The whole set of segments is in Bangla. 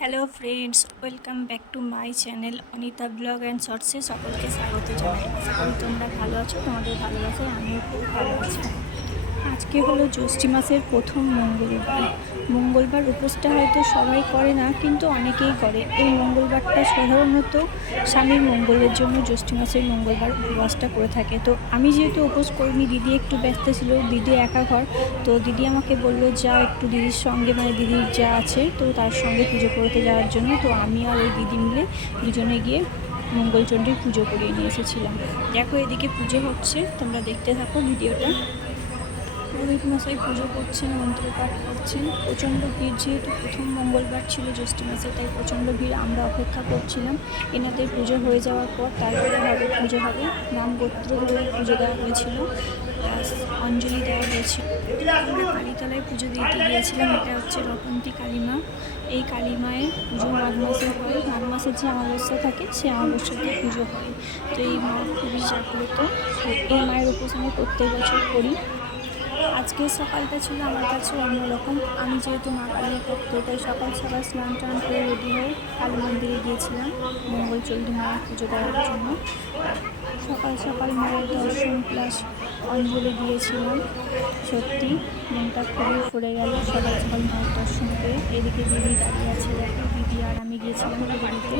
Hello friends, welcome back to my channel Anita vlog and শর্টসে সকলকে স্বাগত জানাই। আশা করি তোমরা ভালো আছো, তোমাদের ভালোবাসায় আমিও খুব ভালো আছি। আজকে হলো জ্যৈষ্ঠী মাসের প্রথম মঙ্গলবার। মঙ্গলবার উপোসটা হয়তো সবাই করে না, কিন্তু অনেকেই করে। এই মঙ্গলবারটা সাধারণত স্বামীর মঙ্গলের জন্য জ্যৈষ্ঠী মাসের মঙ্গলবার উপবাসটা করে থাকে। তো আমি যেহেতু উপোস করিনি, দিদি একটু ব্যস্ত ছিল, দিদি একা ঘর, তো দিদি আমাকে বললো যাও একটু দিদির সঙ্গে, মানে দিদির যা আছে তো তার সঙ্গে পুজো করতে যাওয়ার জন্য। তো আমি আর ওই দিদি মিলে দুজনে গিয়ে মঙ্গলচণ্ডীর পুজো করিয়ে নিয়ে এসেছিলাম। দেখো এদিকে পুজো হচ্ছে, তোমরা দেখতে থাকো ভিডিওটা। পুরোহিত মশাই পুজো করছেন, মন্ত্র পাঠ করছেন। প্রচণ্ড ভিড়, যেহেতু প্রথম মঙ্গলবার ছিল জ্যৈষ্ঠী মাসে, তাই প্রচণ্ড ভিড়। আমরা অপেক্ষা করছিলাম এনাদের পুজো হয়ে যাওয়ার পর তারপরে পুজো হবে। নাম গোত্র ধরে পুজো দেওয়া হয়েছিল, প্লাস অঞ্জলি দেওয়া হয়েছিল। আমরা কালীতলায় পুজো দিতে গিয়েছিলাম। এটা হচ্ছে রটন্তী কালীমা। এই কালী মায়ের পুজো মাঘ মাসে হয়। মাঘ মাসে যে অমাবস্যা থাকে সে অমাবস্যাতে পুজো হয়। তো এই মা খুবই জাগ্রত। এই মায়ের উপোস আমি প্রত্যেক বছর করি। আজকের সকালটা ছিল আমার কাছে অন্যরকম। আমি যেহেতু মা কালীর ভক্ত, তাই সকাল সকাল স্নান টান করে রেডি হয়ে কালী মন্দিরে গিয়েছিলাম মঙ্গলচণ্ডী মায়ের পুজো দেওয়ার জন্য। সকাল সকাল মায়ের দর্শন প্লাস অঞ্জলি দিয়েছিলাম। সত্যি মনটা খুবই ভরে গেল সকাল সকাল মায়ের দর্শন পেয়ে। এদিকে দিদি দাঁড়িয়ে আছে, দেখো দিদি আর আমি গিয়েছিলাম পুজো দিতে।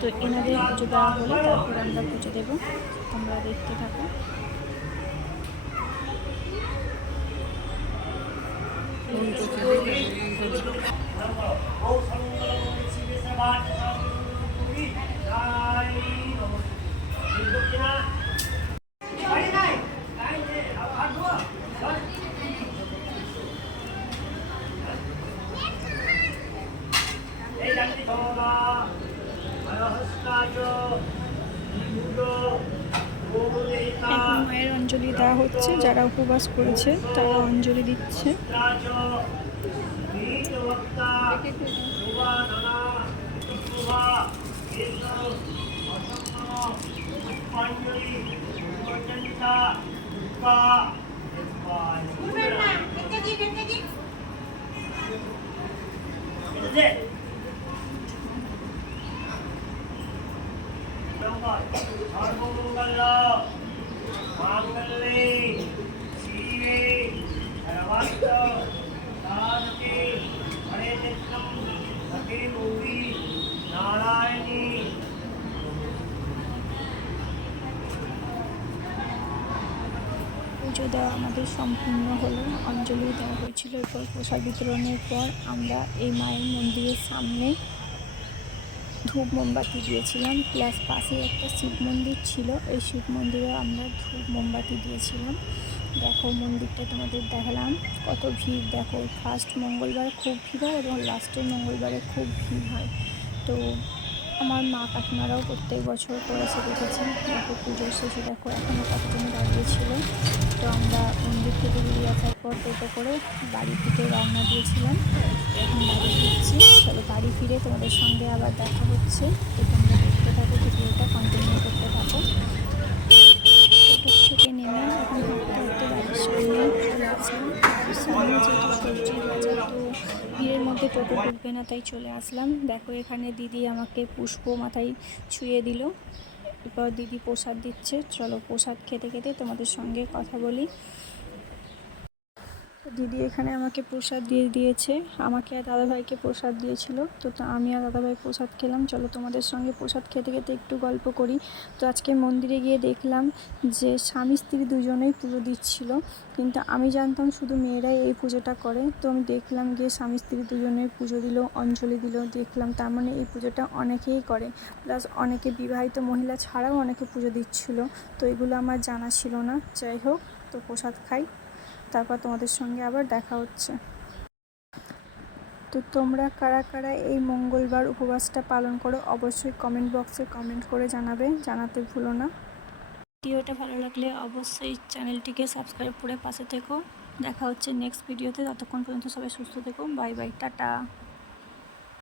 তো এনাদের পুজো দেওয়া হলে তারপর আমরা পুজো দেবো, তোমরা দেখতে থাকো। এখন মায়ের অঞ্জলি দেওয়া হচ্ছে, যারা উপবাস করেছে তারা অঞ্জলি দিচ্ছে। পুজো দেওয়া আমাদের সম্পূর্ণ হলো, অঞ্জলি দেওয়া হয়েছিল। এরপর প্রসাদ বিতরণের পর আমরা এই মায়ের মন্দিরের সামনে ধূপ মোমবাতি দিয়েছিলাম, প্লাস পাশে একটা শিব মন্দির ছিল, এই শিব মন্দিরে আমরা ধূপ মোমবাতি দিয়েছিলাম। দেখো মন্দিরটা তোমাদের দেখালাম, কত ভিড় দেখো। ফার্স্ট মঙ্গলবার খুব ভিড় হয় এবং লাস্টের মঙ্গলবারে খুব ভিড় হয়। তো আমার মা কাকিমারাও প্রত্যেক বছর করেছে, দেখেছি। দেখো পুজোর শেষে দেখো এখনও কতজন দাঁড়িয়েছিল। তো আমরা মন্দির থেকে বেরিয়ে আসার পর টোটো করে বাড়ির দিকে রওনা দিয়েছিলাম। এখন বাড়ি ফিরছি, চলো বাড়ি ফিরে তোমাদের সঙ্গে আবার দেখা হচ্ছে। তো তোমরা দেখতে থাকো, ভিডিওটা কন্টিনিউ করতে থাকো। টোটো থেকে নেমে এখন হাঁটতে হাঁটতে বাড়ির সামনে চলে আসলাম। বাড়ির সামনে যেহেতু সবজির বাজার, তো ভিড়ের মধ্যে টোটো ঢুকবে না, তাই চলে আসলাম। দেখো এখানে দিদি আমাকে পুষ্প মাথায় ছুঁয়ে দিল। এরপর দিদি প্রসাদ দিচ্ছে, চলো প্রসাদ খেতে খেতে তোমাদের সঙ্গে কথা বলি। দিদি এখানে আমাকে প্রসাদ দিয়ে দিয়েছে, আমাকে আর দাদাভাইকে প্রসাদ দিয়েছিল। তো আমি আর দাদাভাই প্রসাদ খেলাম। চলো তোমাদের সঙ্গে প্রসাদ খেতে খেতে একটু গল্প করি। তো আজকে মন্দিরে গিয়ে দেখলাম যে স্বামী স্ত্রী দুজনেই পুজো দিচ্ছিল, কিন্তু আমি জানতাম শুধু মেয়েরাই এই পুজোটা করে। তো আমি দেখলাম গিয়ে স্বামী স্ত্রী দুজনেই পুজো দিল, অঞ্জলি দিল। দেখলাম তার মানে এই পুজোটা অনেকেই করে, প্লাস অনেকে বিবাহিত মহিলা ছাড়াও অনেকে পুজো দিচ্ছিল। তো এগুলো আমার জানা ছিল না। যাই হোক, তো প্রসাদ খাই, তারপর তোমাদের সঙ্গে আবার দেখা হচ্ছে। তো তোমরা কারা কারা এই মঙ্গলবার উপবাসটা পালন করো অবশ্যই কমেন্ট বক্সে কমেন্ট করে জানাতে ভুলো না। ভিডিওটা ভালো লাগলে অবশ্যই চ্যানেলটিকে সাবস্ক্রাইব করে পাশে থেকো। দেখা হচ্ছে নেক্সট ভিডিওতে, ততক্ষণ পর্যন্ত সবাই সুস্থ থেকো। Bye bye, tata.